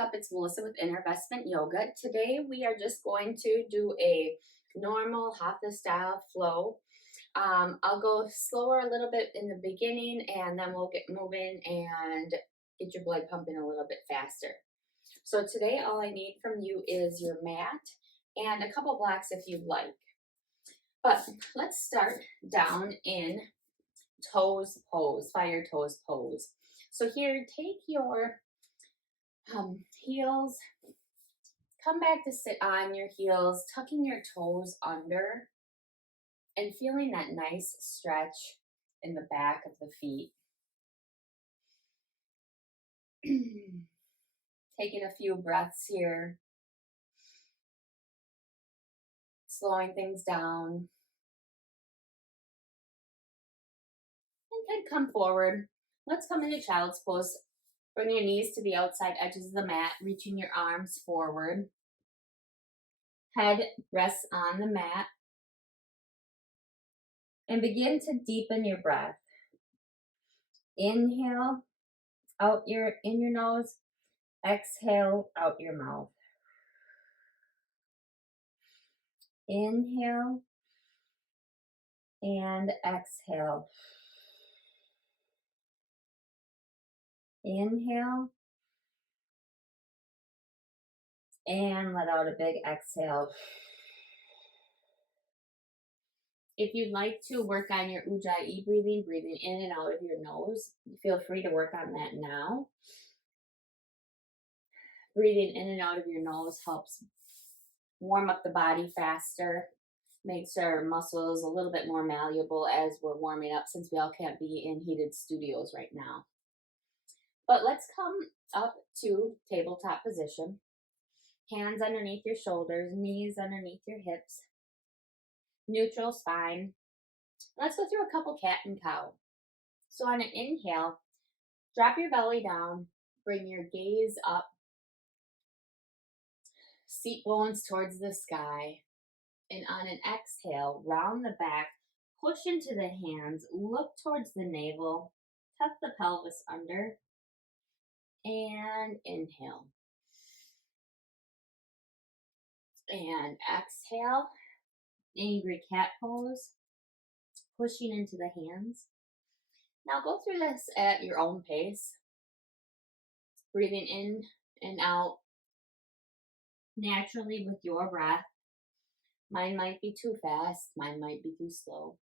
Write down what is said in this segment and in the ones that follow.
up? It's Melissa with Investment Yoga. Today we are just going to do a normal hatha style flow. I'll go slower a little bit in the beginning and then we'll get moving and get your blood pumping a little bit faster. So today all I need from you is your mat and a couple blocks if you'd like. But let's start down in toes pose, fire toes pose. So here, take your heels, come back to sit on your heels, tucking your toes under and feeling that nice stretch in the back of the feet. Taking a few breaths here, slowing things down. And then come forward. Let's come into child's pose. Bring your knees to the outside edges of the mat, reaching your arms forward. Head rests on the mat. And begin to deepen your breath. Inhale out in your nose. Exhale out your mouth. Inhale and exhale. Inhale and let out a big exhale. If you'd like to work on your Ujjayi breathing in and out of your nose, feel free to work on that now. Breathing in and out of your nose helps warm up the body faster, makes our muscles a little bit more malleable as we're warming up, since we all can't be in heated studios right now. But let's come up to tabletop position. Hands underneath your shoulders, knees underneath your hips. Neutral spine. Let's go through a couple cat and cow. So on an inhale, drop your belly down, bring your gaze up, seat bones towards the sky. And on an exhale, round the back, push into the hands, look towards the navel, tuck the pelvis under, and inhale. And exhale, angry cat pose, pushing into the hands. Now go through this at your own pace, breathing in and out naturally with your breath. Mine might be too fast, mine might be too slow.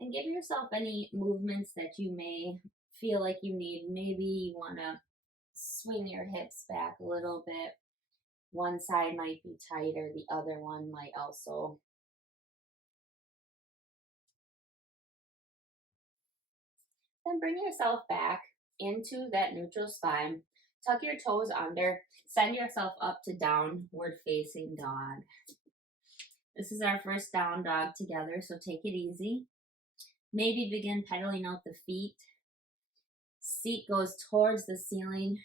And give yourself any movements that you may feel like you need. Maybe you want to swing your hips back a little bit. One side might be tighter, the other one might also. Then bring yourself back into that neutral spine. Tuck your toes under. Send yourself up to downward facing dog. This is our first down dog together, so take it easy. Maybe begin pedaling out the feet. Seat goes towards the ceiling.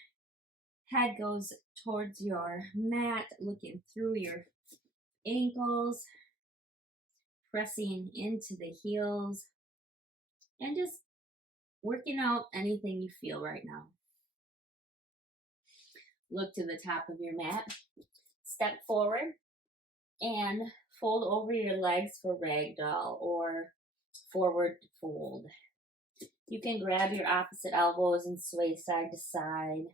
Head goes towards your mat, looking through your ankles, pressing into the heels, and just working out anything you feel right now. Look to the top of your mat. Step forward and fold over your legs for ragdoll or forward fold. You can grab your opposite elbows and sway side to side,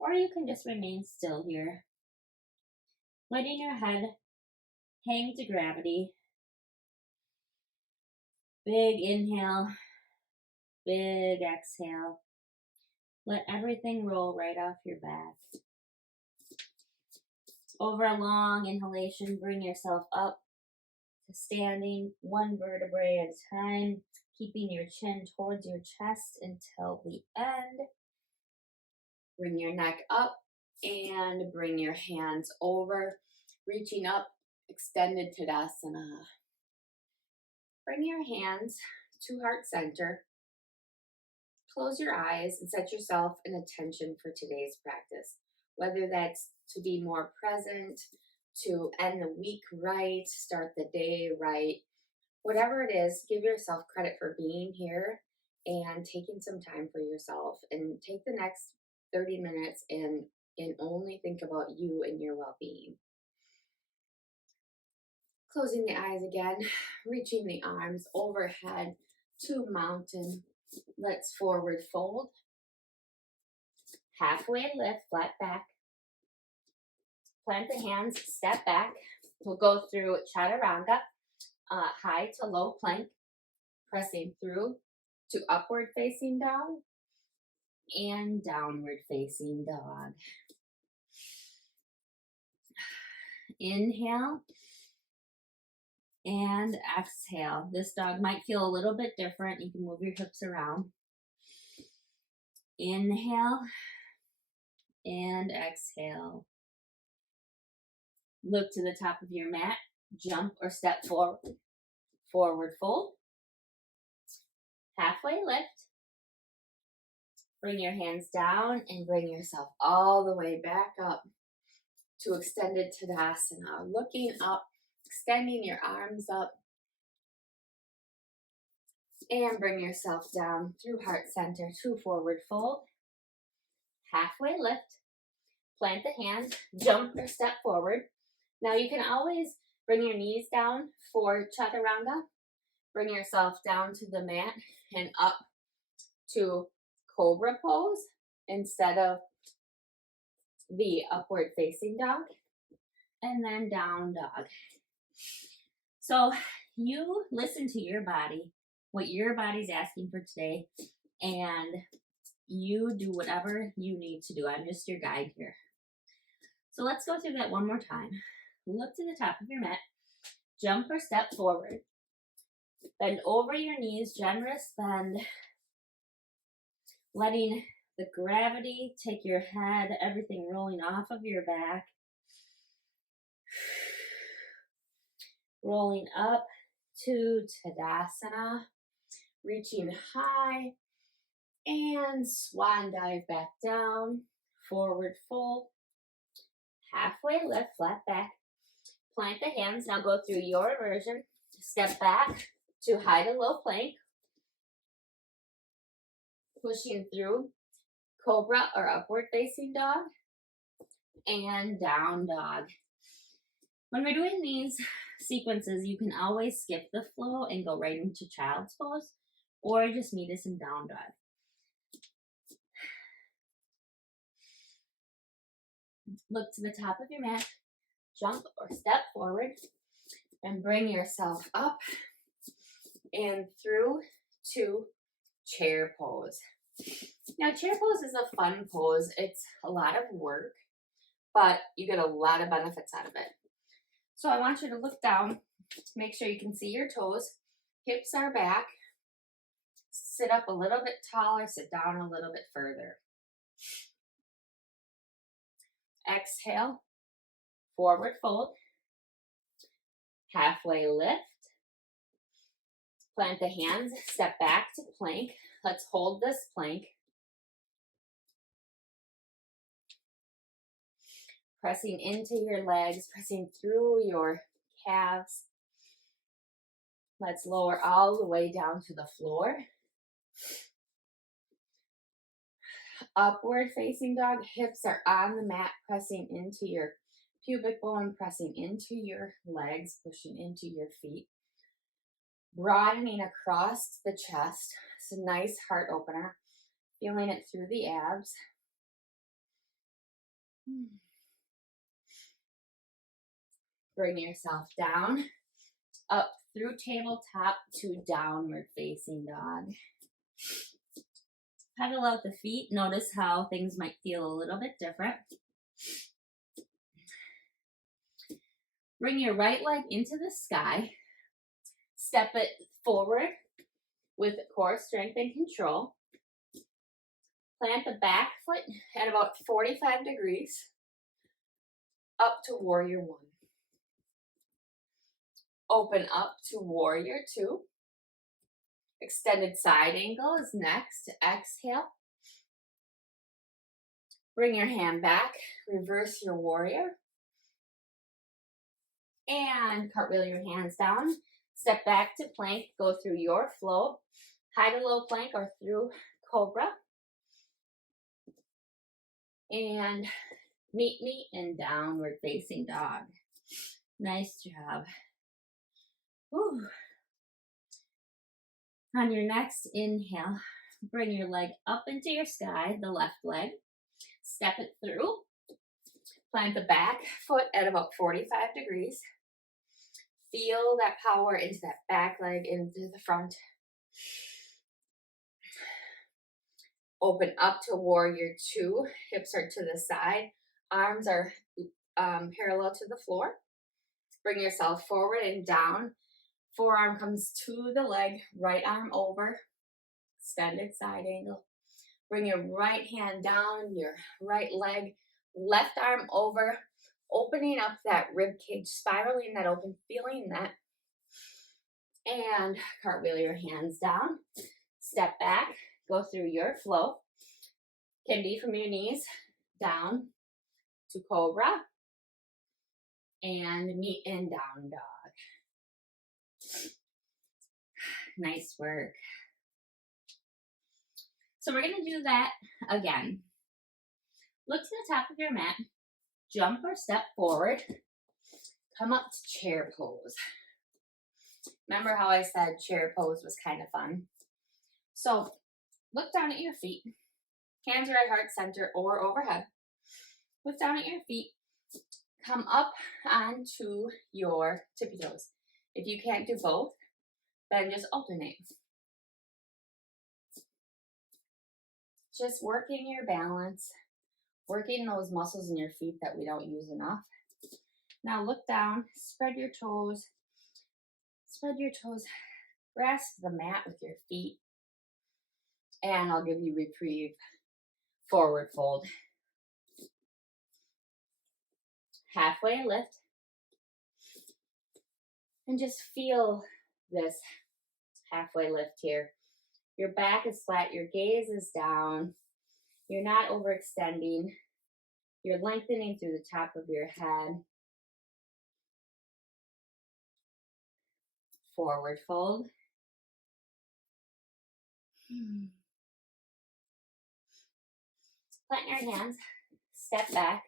or you can just remain still here. Letting your head hang to gravity. Big inhale, big exhale. Let everything roll right off your back. Over a long inhalation, bring yourself up to standing, one vertebrae at a time, keeping your chin towards your chest until the end. Bring your neck up and bring your hands over, reaching up, extended Tadasana. Bring your hands to heart center. Close your eyes and set yourself an intention for today's practice, whether that's to be more present, to end the week right, start the day right. Whatever it is, give yourself credit for being here and taking some time for yourself, and take the next 30 minutes and and only think about you and your well-being. Closing the eyes again, reaching the arms overhead to mountain. Let's forward fold. Halfway lift, flat back. Plant the hands, step back. We'll go through chaturanga, high to low plank, pressing through to upward facing dog and downward facing dog. Inhale and exhale. This dog might feel a little bit different. You can move your hips around. Inhale and exhale. Look to the top of your mat. Jump or step forward. Forward fold. Halfway lift. Bring your hands down and bring yourself all the way back up to extended Tadasana. Looking up, extending your arms up. And bring yourself down through heart center to forward fold. Halfway lift. Plant the hands, jump or step forward. Now you can always bring your knees down for chaturanga. Bring yourself down to the mat and up to cobra pose instead of the upward facing dog. And then down dog. So you listen to your body, what your body's asking for today, and you do whatever you need to do. I'm just your guide here. So let's go through that one more time. Look to the top of your mat. Jump or step forward. Bend over your knees, generous bend. Letting the gravity take your head, everything rolling off of your back. Rolling up to Tadasana. Reaching high. And swan dive back down. Forward fold. Halfway lift, flat back. Plant the hands. Now go through your version. Step back to high to low plank. Pushing through cobra or upward facing dog. And down dog. When we're doing these sequences, you can always skip the flow and go right into child's pose, or just meet us in down dog. Look to the top of your mat. Jump or step forward and bring yourself up and through to chair pose. Now, chair pose is a fun pose. It's a lot of work, but you get a lot of benefits out of it. So I want you to look down, make sure you can see your toes. Hips are back. Sit up a little bit taller, sit down a little bit further. Exhale, forward fold, halfway lift, plant the hands, step back to plank. Let's hold this plank. Pressing into your legs, pressing through your calves. Let's lower all the way down to the floor. Upward facing dog, hips are on the mat, pressing into your pubic bone, pressing into your legs, pushing into your feet. Broadening across the chest. It's a nice heart opener. Feeling it through the abs. Bring yourself down, up through tabletop to downward facing dog. Pedal out the feet. Notice how things might feel a little bit different. Bring your right leg into the sky. Step it forward with core strength and control. Plant the back foot at about 45 degrees up to warrior one. Open up to warrior two. Extended side angle is next. Exhale. Bring your hand back. Reverse your warrior. And cartwheel your hands down. Step back to plank. Go through your flow. High to low plank or through cobra. And Meet me in downward facing dog. Nice job. Whew. On your next inhale, bring your leg up into your sky, the left leg. Step it through. Plant the back foot at about 45 degrees. Feel that power into that back leg, into the front. Open up to warrior two. Hips are to the side. Arms are parallel to the floor. Bring yourself forward and down. Forearm comes to the leg. Right arm over. Extended side angle. Bring your right hand down, your right leg. Left arm over. Opening up that rib cage, spiraling that open, feeling that. And cartwheel your hands down. Step back. Go through your flow. Can be from your knees down to cobra. And meet in down dog. Nice work. So we're going to do that again. Look to the top of your mat. Jump or step forward. Come up to chair pose. Remember how I said chair pose was kind of fun? So look down at your feet. Hands are at heart center or overhead. Look down at your feet. Come up onto your tippy toes. If you can't do both, then just alternate. Just working your balance, working those muscles in your feet that we don't use enough. Now look down, spread your toes. Spread your toes. Grasp the mat with your feet. And I'll give you reprieve. Forward fold. Halfway lift. And just feel this halfway lift here. Your back is flat, your gaze is down. You're not overextending. You're lengthening through the top of your head. Forward fold. Plant your hands, step back.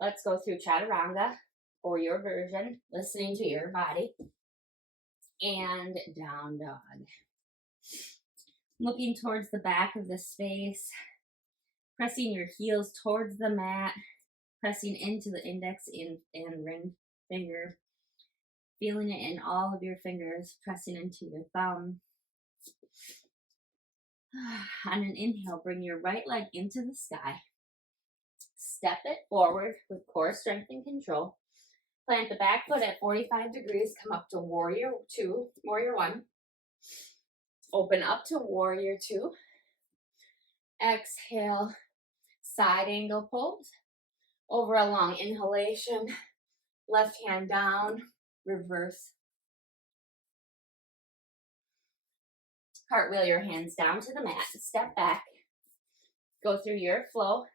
Let's go through chaturanga or your version, listening to your body. And down dog. Looking towards the back of the space, pressing your heels towards the mat, pressing into the index and ring finger, feeling it in all of your fingers, pressing into your thumb. On an inhale, bring your right leg into the sky. Step it forward with core strength and control. Plant the back foot at 45 degrees. Come up to warrior two, warrior one. Open up to warrior two. Exhale, side angle pose. Over a long inhalation, left hand down, reverse. Cartwheel your hands down to the mat. Step back. Go through your flow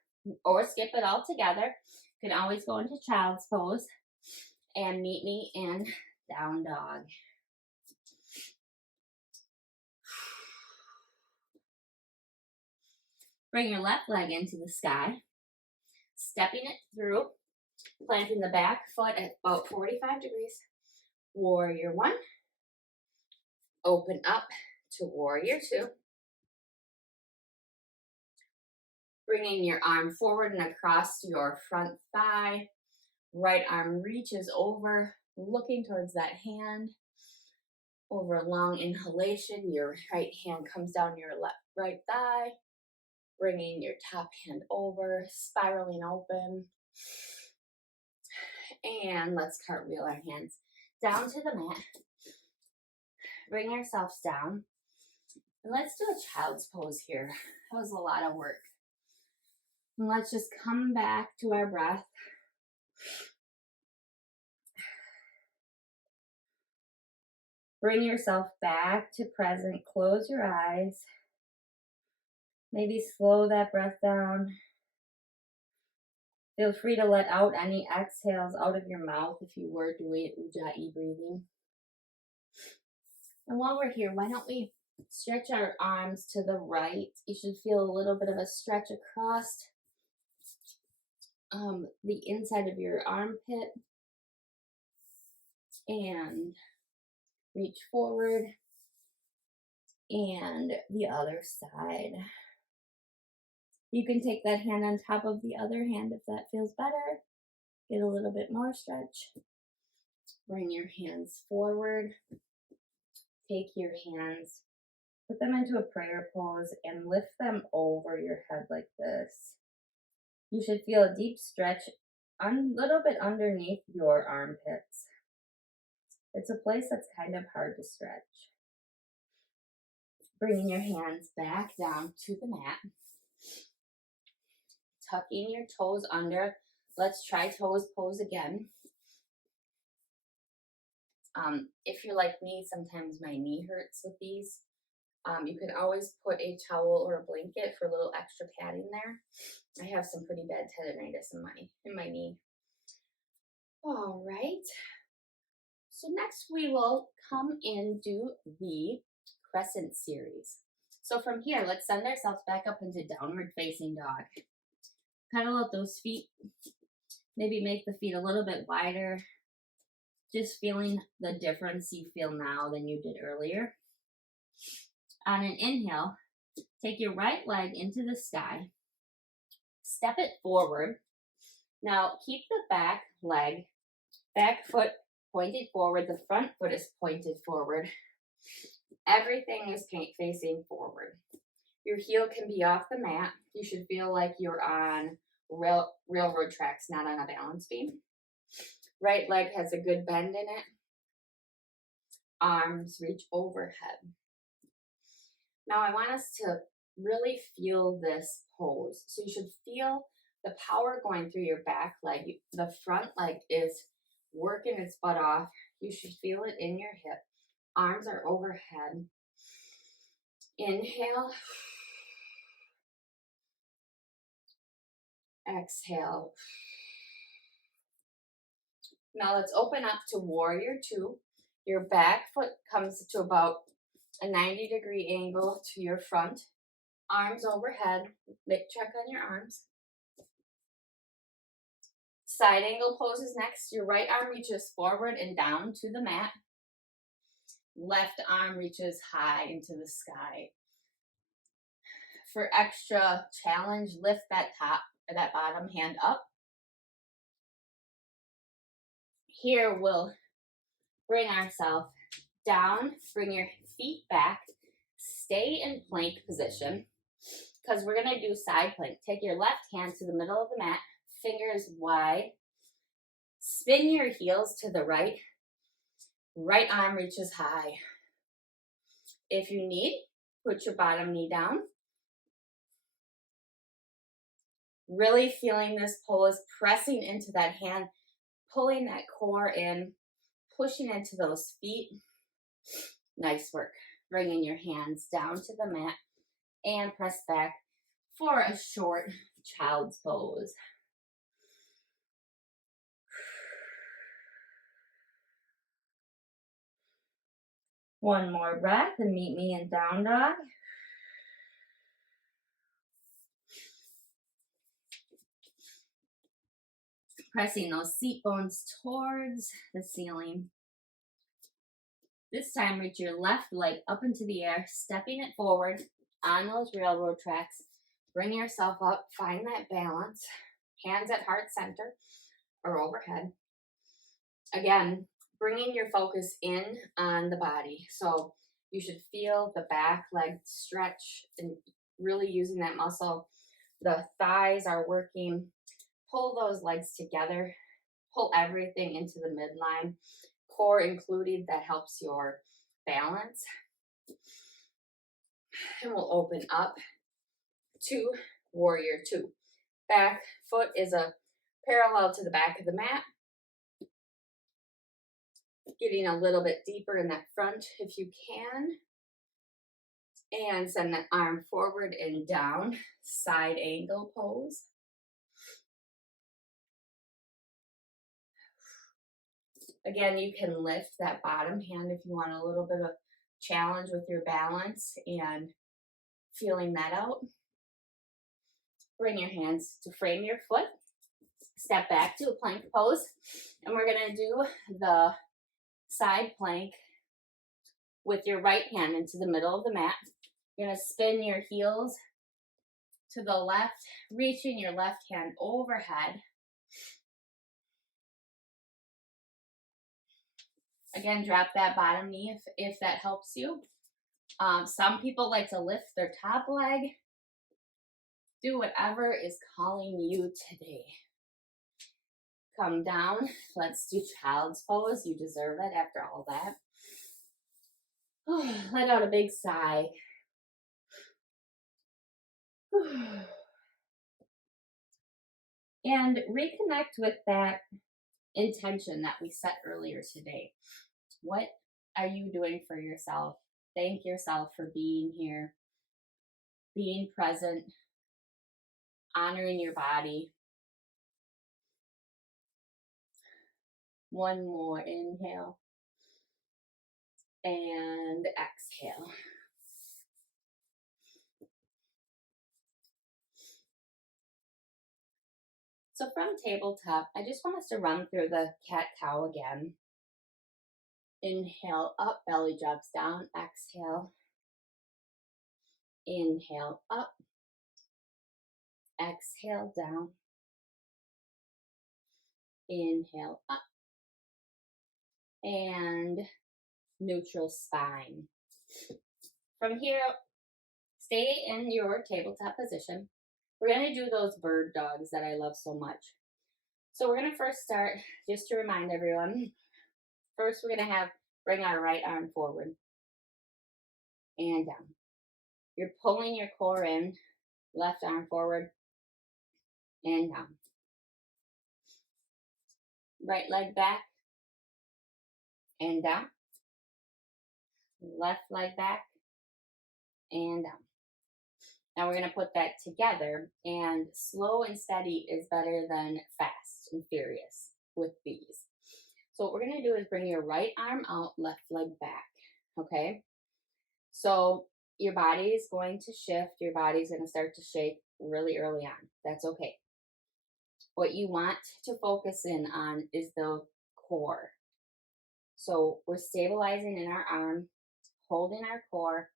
or skip it all together. You can always go into child's pose and meet me in down dog. Bring your left leg into the sky. Stepping it through. Planting the back foot at about 45 degrees. Warrior one. Open up to warrior two. Bringing your arm forward and across your front thigh. Right arm reaches over, looking towards that hand. Over a long inhalation, your right hand comes down your right thigh. Bringing your top hand over, spiraling open. And let's cartwheel our hands down to the mat. Bring ourselves down. And let's do a child's pose here. That was a lot of work. And let's just come back to our breath. Bring yourself back to present. Close your eyes. Maybe slow that breath down. Feel free to let out any exhales out of your mouth if you were doing Ujjayi breathing. And while we're here, why don't we stretch our arms to the right? You should feel a little bit of a stretch across the inside of your armpit and reach forward, and the other side. You can take that hand on top of the other hand if that feels better. Get a little bit more stretch. Bring your hands forward. Take your hands, put them into a prayer pose, and lift them over your head like this. You should feel a deep stretch a little bit underneath your armpits. It's a place that's kind of hard to stretch. Bringing your hands back down to the mat. Tucking your toes under. Let's try toes pose again. If you're like me, sometimes my knee hurts with these. You can always put a towel or a blanket for a little extra padding there. I have some pretty bad tendonitis in my knee. All right. So next we will come and do the crescent series. So from here, let's send ourselves back up into downward facing dog. Pedal out those feet. Maybe make the feet a little bit wider. Just feeling the difference you feel now than you did earlier. On an inhale, take your right leg into the sky. Step it forward. Now keep the back foot pointed forward. The front foot is pointed forward. Everything is facing forward. Your heel can be off the mat. You should feel like you're on railroad tracks, not on a balance beam. Right leg has a good bend in it. Arms reach overhead. Now I want us to really feel this pose. So you should feel the power going through your back leg. The front leg is working its butt off. You should feel it in your hip. Arms are overhead. Inhale. Exhale. Now let's open up to warrior two. Your back foot comes to about a 90-degree angle to your front. Arms overhead. Check on your arms. Side angle pose is next. Your right arm reaches forward and down to the mat. Left arm reaches high into the sky. For extra challenge, lift that bottom hand up. Here we'll bring ourselves down, bring your feet back, stay in plank position, because we're going to do side plank. Take your left hand to the middle of the mat, fingers wide, spin your heels to the right, right arm reaches high. If you need, put your bottom knee down. Really feeling this pose, pressing into that hand, pulling that core in, pushing into those feet. Nice work. Bringing your hands down to the mat and press back for a short child's pose. One more breath and meet me in down dog. Pressing those seat bones towards the ceiling. This time, reach your left leg up into the air, stepping it forward on those railroad tracks. Bring yourself up, find that balance. Hands at heart center or overhead. Again, bringing your focus in on the body. So you should feel the back leg stretch and really using that muscle. The thighs are working. Pull those legs together. Pull everything into the midline. Core included, that helps your balance. And we'll open up to warrior two. Back foot is a parallel to the back of the mat. Getting a little bit deeper in that front if you can. And send that arm forward and down. Side angle pose. Again, you can lift that bottom hand if you want a little bit of challenge with your balance and feeling that out. Bring your hands to frame your foot. Step back to a plank pose, and we're gonna do the side plank with your right hand into the middle of the mat. You're gonna spin your heels to the left, reaching your left hand overhead. Again, drop that bottom knee if that helps you. Some people like to lift their top leg. Do whatever is calling you today. Come down. Let's do child's pose. You deserve it after all that. Let out a big sigh. And reconnect with that intention that we set earlier today. What are you doing for yourself? Thank yourself for being here, being present, honoring your body. One more inhale and exhale. So from tabletop, I just want us to run through the cat-cow again. Inhale up, belly drops down, exhale. Inhale up, exhale down. Inhale up, and neutral spine. From here, stay in your tabletop position. We're going to do those bird dogs that I love so much. So we're going to first start, just to remind everyone, first we're going to bring our right arm forward and down. You're pulling your core in, left arm forward and down. Right leg back and down. Left leg back and down. Now we're going to put that together, and slow and steady is better than fast and furious with these. So what we're going to do is bring your right arm out, left leg back, okay? So your body is going to shift, your body's going to start to shake really early on. That's okay. What you want to focus in on is the core. So we're stabilizing in our arm, holding our core,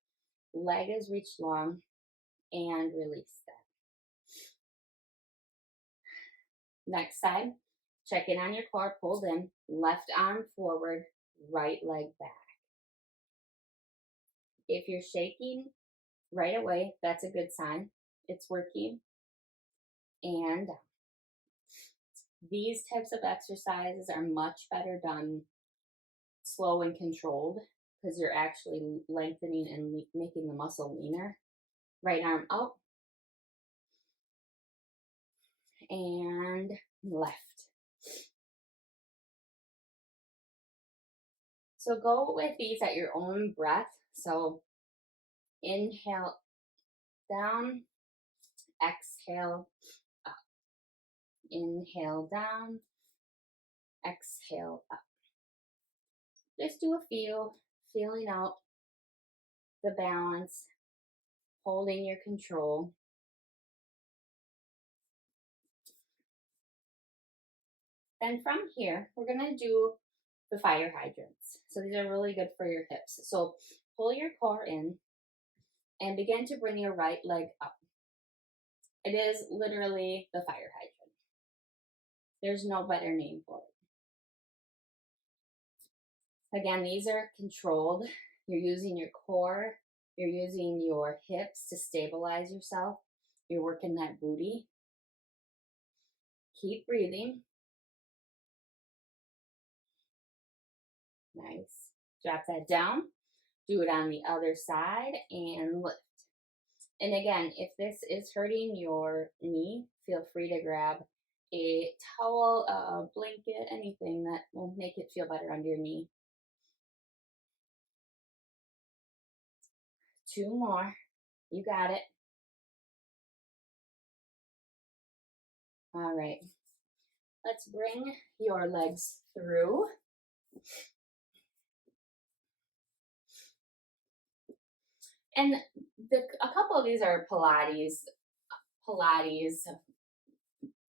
leg is reached long, and release that. Next side, check in on your core, pulled in, left arm forward, right leg back. If you're shaking right away, that's a good sign. It's working. And these types of exercises are much better done slow and controlled, because you're actually lengthening and making the muscle leaner. Right arm out and left. So go with these at your own breath. So inhale down, exhale up. Inhale down, exhale up. Just do a few, feeling out the balance, holding your control. Then from here, we're going to do the fire hydrants. So these are really good for your hips. So pull your core in and begin to bring your right leg up. It is literally the fire hydrant. There's no better name for it. Again, these are controlled. You're using your core. You're using your hips to stabilize yourself. You're working that booty. Keep breathing. Nice. Drop that down. Do it on the other side and lift. And again, if this is hurting your knee, feel free to grab a towel, a blanket, anything that will make it feel better under your knee. 2 more. You got it. All right. Let's bring your legs through. And a couple of these are Pilates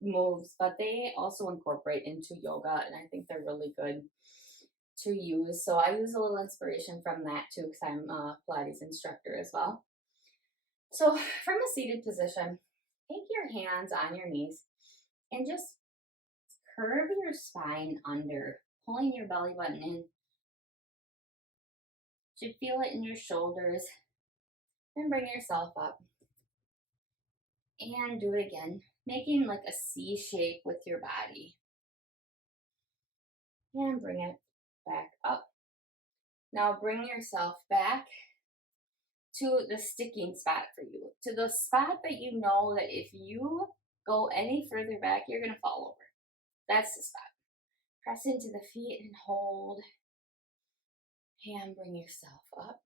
moves, but they also incorporate into yoga, and I think they're really good to use. So I use a little inspiration from that too, because I'm a Pilates instructor as well. So from a seated position, take your hands on your knees and just curve your spine under, pulling your belly button in. You should feel it in your shoulders. And bring yourself up. And do it again, making like a C shape with your body. And bring it back up. Now bring yourself back to the sticking spot for you, to the spot that you know that if you go any further back, you're going to fall over. That's the spot. Press into the feet and hold. And bring yourself up.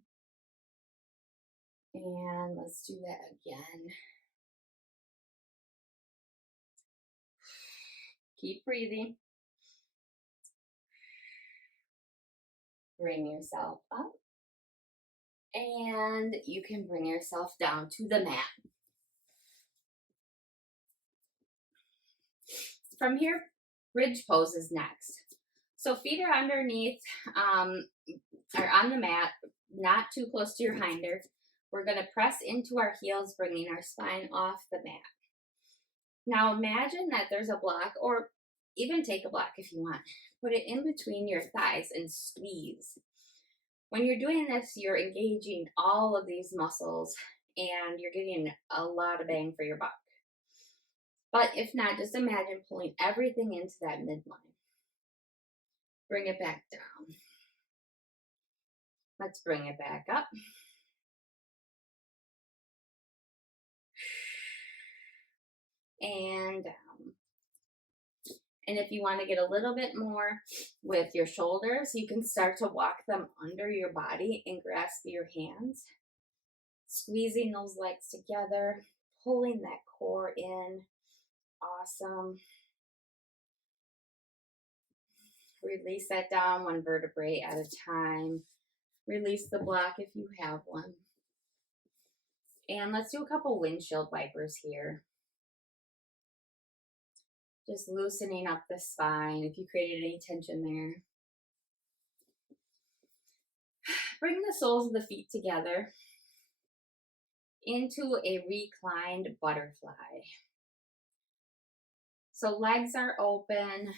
And let's do that again. Keep breathing. Bring yourself up. And you can bring yourself down to the mat. From here, bridge pose is next. So feet are underneath, are on the mat, not too close to your hinder. We're going to press into our heels, bringing our spine off the mat. Now imagine that there's a block, or even take a block if you want. Put it in between your thighs and squeeze. When you're doing this, you're engaging all of these muscles and you're getting a lot of bang for your buck. But if not, just imagine pulling everything into that midline. Bring it back down. Let's bring it back up. And down. And if you want to get a little bit more with your shoulders, you can start to walk them under your body and grasp your hands. Squeezing those legs together, pulling that core in. Awesome. Release that down one vertebrae at a time. Release the block if you have one. And let's do a couple windshield wipers here. Just loosening up the spine if you created any tension there. Bring the soles of the feet together into a reclined butterfly. So legs are open.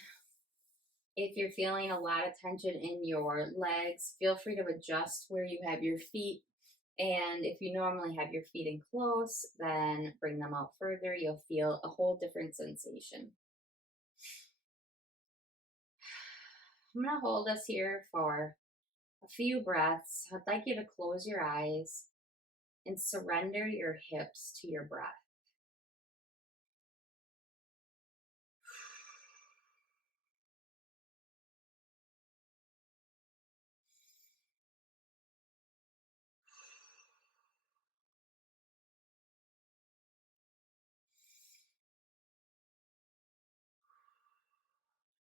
If you're feeling a lot of tension in your legs, feel free to adjust where you have your feet. And if you normally have your feet in close, then bring them out further. You'll feel a whole different sensation. I'm going to hold us here for a few breaths. I'd like you to close your eyes and surrender your hips to your breath.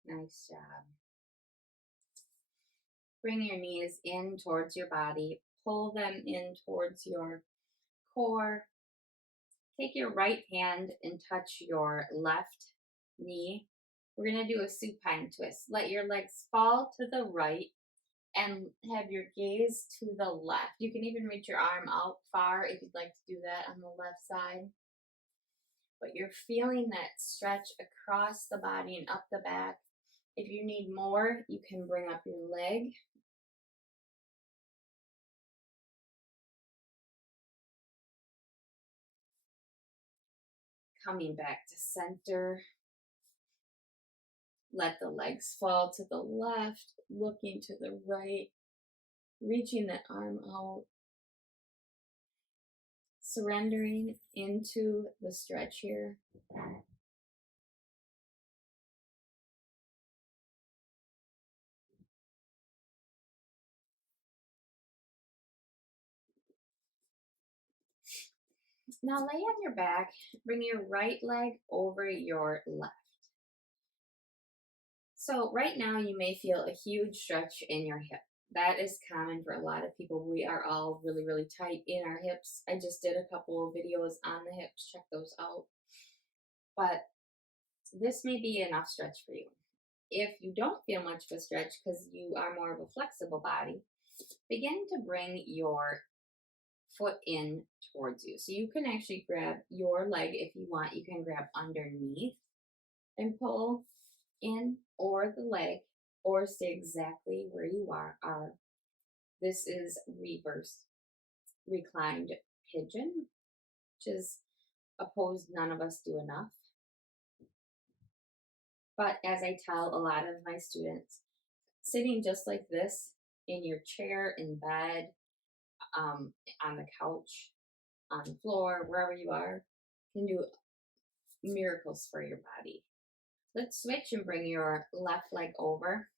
Nice job. Bring your knees in towards your body. Pull them in towards your core. Take your right hand and touch your left knee. We're going to do a supine twist. Let your legs fall to the right and have your gaze to the left. You can even reach your arm out far if you'd like to do that on the left side. But you're feeling that stretch across the body and up the back. If you need more, you can bring up your leg. Coming back to center. Let the legs fall to the left, looking to the right, reaching the arm out, surrendering into the stretch here. Now lay on your back, bring your right leg over your left. So right now you may feel a huge stretch in your hip. That is common for a lot of people. We are all really, really tight in our hips. I just did a couple of videos on the hips. Check those out. But This may be enough stretch for you. If you don't feel much of a stretch because you are more of a flexible body, begin to bring your foot in towards you. So you can actually grab your leg if you want. You can grab underneath and pull in, or the leg, or stay exactly where you are. This is reverse reclined pigeon, which is a pose none of us do enough. But as I tell a lot of my students, sitting just like this in your chair, in bed, on the couch, on the floor, wherever you are, can do miracles for your body. Let's switch and bring your left leg over,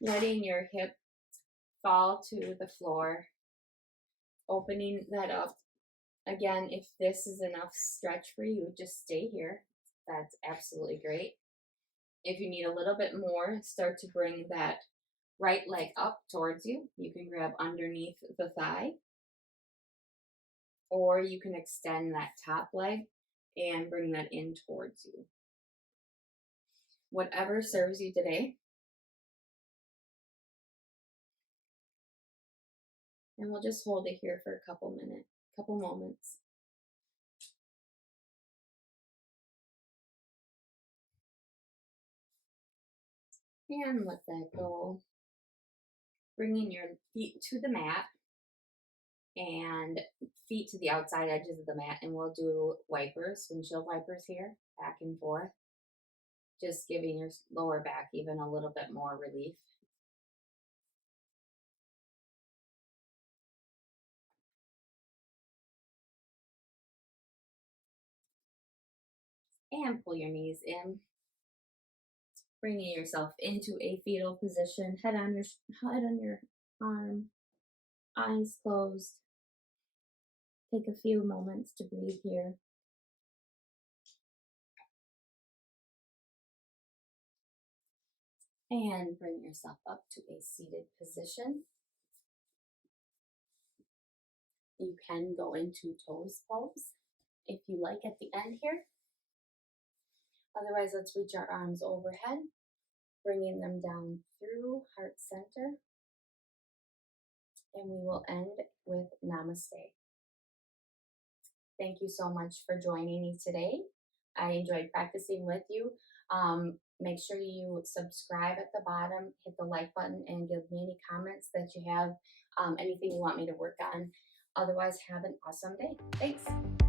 letting your hip fall to the floor, opening that up. Again, if this is enough stretch for you, just stay here. That's absolutely great. If you need a little bit more, start to bring that right leg up towards you. You can grab underneath the thigh, or you can extend that top leg and bring that in towards you. Whatever serves you today. And we'll just hold it here for a couple moments. And let that go. Bringing your feet to the mat and feet to the outside edges of the mat. And we'll do wipers, windshield wipers here, back and forth. Just giving your lower back even a little bit more relief. And pull your knees in, bringing yourself into a fetal position, head on your arm, eyes closed. Take a few moments to breathe here. And bring yourself up to a seated position. You can go into toes pose if you like at the end here. Otherwise, let's reach our arms overhead, bringing them down through heart center. And we will end with Namaste. Thank you so much for joining me today. I enjoyed practicing with you. Make sure you subscribe at the bottom, hit the like button, and give me any comments that you have, anything you want me to work on. Otherwise, have an awesome day. Thanks.